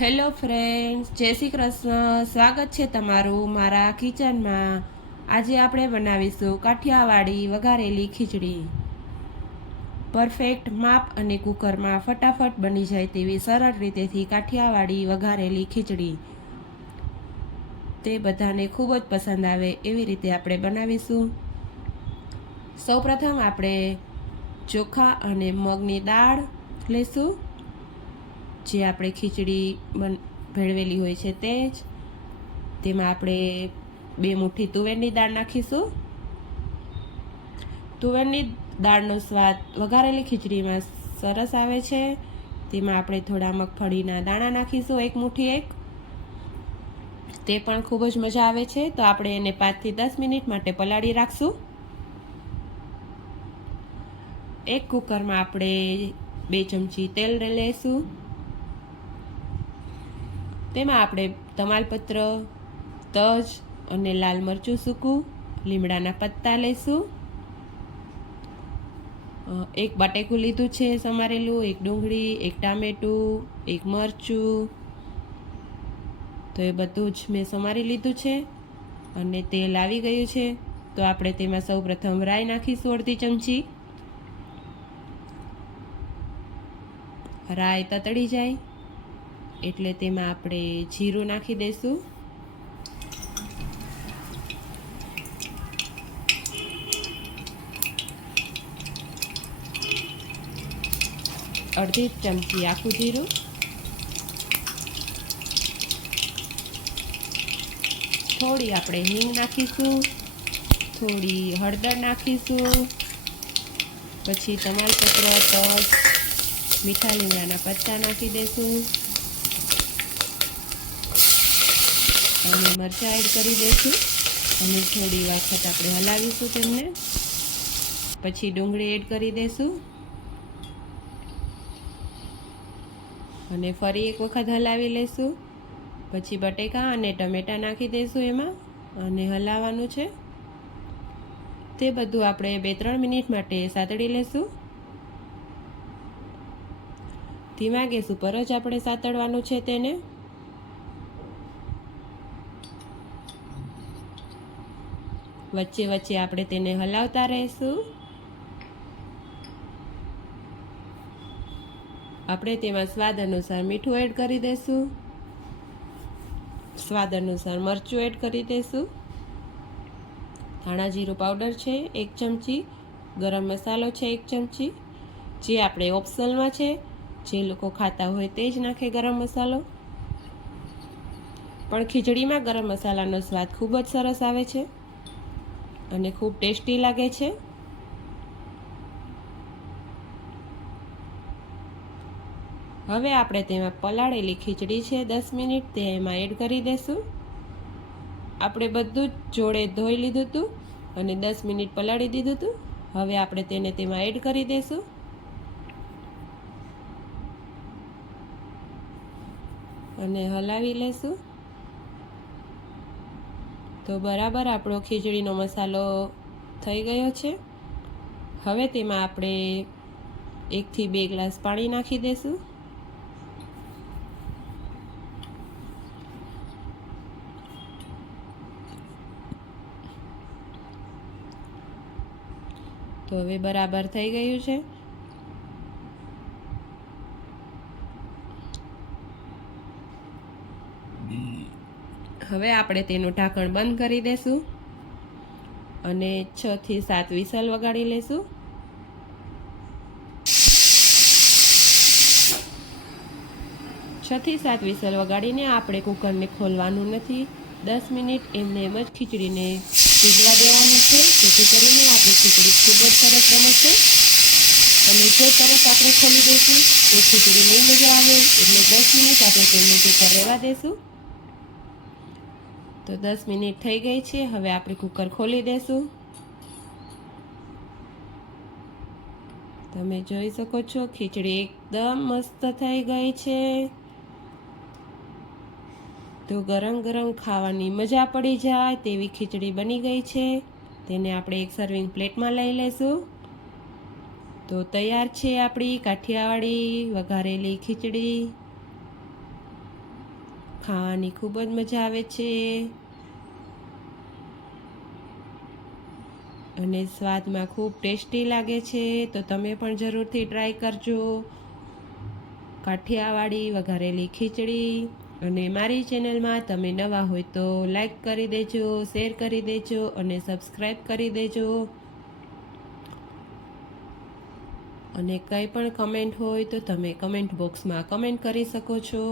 Hello friends, જય શ્રી કૃષ્ણ. સ્વાગત છે તમારું મારા કિચનમાં. આજે આપણે બનાવીશું કાઠિયાવાડી વઘારેલી ખીચડી. પરફેક્ટ માપ અને કુકરમાં ફટાફટ બની જાય તેવી સરળ રીતેથી કાઠિયાવાડી વઘારેલી ખીચડી, તે બધાને ખૂબ જ પસંદ આવે એવી રીતે આપણે બનાવીશું. સૌપ્રથમ આપણે ચોખા અને મગની દાળ લઈશું, જે આપણે ખીચડી ભેળવેલી હોય છે તે જ. તેમાં આપણે 2 મુઠ્ઠી તુવેરની દાળ નાખીશું. તુવેરની દાળનો સ્વાદ વઘારેલી ખીચડીમાં સરસ આવે છે. તેમાં આપણે થોડા મગફળીના દાણા નાખીશું, 1 મુઠ્ઠી, તે પણ ખૂબ જ મજા આવે છે. તો આપણે એને 5 થી 10 મિનિટ માટે પલાળી રાખશું. એક કુકરમાં આપણે 2 ચમચી તેલ લઈશું. તેમાં આપણે તમાલપત્ર, તજ અને લાલ મરચું સૂકું, લીમડાના પત્તા લઈશું. 1 બટેકું લીધું છે સમારેલું, 1 ડુંગળી, 1 ટામેટું, 1 મરચું. તો એ બધું જ મેં સમારી લીધું છે અને તેલ આવી ગયું છે. તો આપણે તેમાં સૌ પ્રથમ રાઈ નાખીશું, 1/2 ચમચી. રાઈ તતડી જાય એટલે તેમાં આપણે જીરું નાખી દઈશું. અડધી ચમચી આખું જીરું. થોડી આપણે હિંગ નાખીશું, થોડી હળદર નાખીશું, પછી તમાલપત્ર, તજ, મીઠા લીમડાના પત્તા નાખી દઈશું અને મરચાં એડ કરી દઈશું અને થોડી વખત આપણે હલાવીશું તેમને. પછી ડુંગળી એડ કરી દઈશું અને ફરી એક વખત હલાવી લઈશું. પછી બટેકા અને ટમેટાં નાખી દઈશું એમાં અને હલાવવાનું છે. તે બધું આપણે 2-3 મિનિટ માટે સાતળી લઈશું. ધીમા ગેસ ઉપર જ આપણે સાતળવાનું છે તેને. વચ્ચે વચ્ચે આપણે તેને હલાવતા રહીશું. આપણે તેમાં સ્વાદ અનુસાર મીઠું એડ કરી દઈશું, સ્વાદ અનુસાર મરચું એડ કરી દઈશું. ધાણા જીરું પાવડર છે 1 ચમચી, ગરમ મસાલો છે 1 ચમચી, જે આપણે ઓપ્શનલમાં છે. જે લોકો ખાતા હોય તે જ નાખે ગરમ મસાલો. પણ ખીચડીમાં ગરમ મસાલાનો સ્વાદ ખૂબ જ સરસ આવે છે અને ખૂબ ટેસ્ટી લાગે છે. હવે આપણે તેમાં પલાળેલી ખીચડી છે 10 મિનિટ, તે એમાં એડ કરી દઈશું. આપણે બધું જ જોડે ધોઈ લીધું હતું અને 10 મિનિટ પલાળી દીધું હતું. હવે આપણે તેને તેમાં એડ કરી દઈશું અને હલાવી લઈશું. તો બરાબર આપણો ખીચડીનો મસાલો થઈ ગયો છે. હવે તેમાં આપણે 1 થી 2 ગ્લાસ પાણી નાખી દઈશું. તો હવે બરાબર થઈ ગયું છે. હવે આપણે તેનું ઢાંકણ બંધ કરી દઈશું અને 6 થી 7 વિસલ વગાડી લઈશું. થી 7 વિસલ વગાડીને આપણે કુકરને ખોલવાનું નથી. 10 મિનિટ એમને એમ જ ખીચડીને પીગળા દેવાની છે, જેથી કરીને આપણી ખીચડી ખૂબ જ સરસ બને છે. અને જો તરત આપણે ખોલી દઈશું તો ખીચડી નહીં મજા આવે, એટલે 10 મિનિટ આપણે તેને કુકર રહેવા દઈશું. તો 10 મિનિટ થઈ ગઈ છે. હવે આપણે કુકર ખોલી દઈશું. તમે જોઈ શકો છો ખીચડી એકદમ મસ્ત થઈ ગઈ છે. તો ગરમ ગરમ ખાવાની મજા પડી જાય તેવી ખીચડી બની ગઈ છે. તેને આપણે એક સર્વિંગ પ્લેટમાં લઈ લઈશું. તો તૈયાર છે આપણી કાઠિયાવાડી વઘારેલી ખીચડી. ખાવાની ખૂબ જ મજા આવે છે અને સ્વાદમાં ખૂબ ટેસ્ટી લાગે છે. તો તમે પણ જરૂરથી ટ્રાય કરજો કાઠિયાવાડી વઘારેલી ખીચડી. અને મારી ચેનલમાં તમે નવા હોય તો લાઈક કરી દેજો, શેર કરી દેજો અને સબસ્ક્રાઈબ કરી દેજો. અને કંઈ પણ કમેન્ટ હોય તો તમે કમેન્ટ બોક્સમાં કમેન્ટ કરી શકો છો.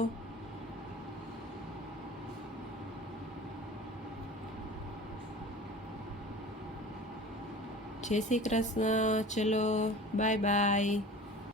જય શ્રી કૃષ્ણ. ચલો બાય બાય.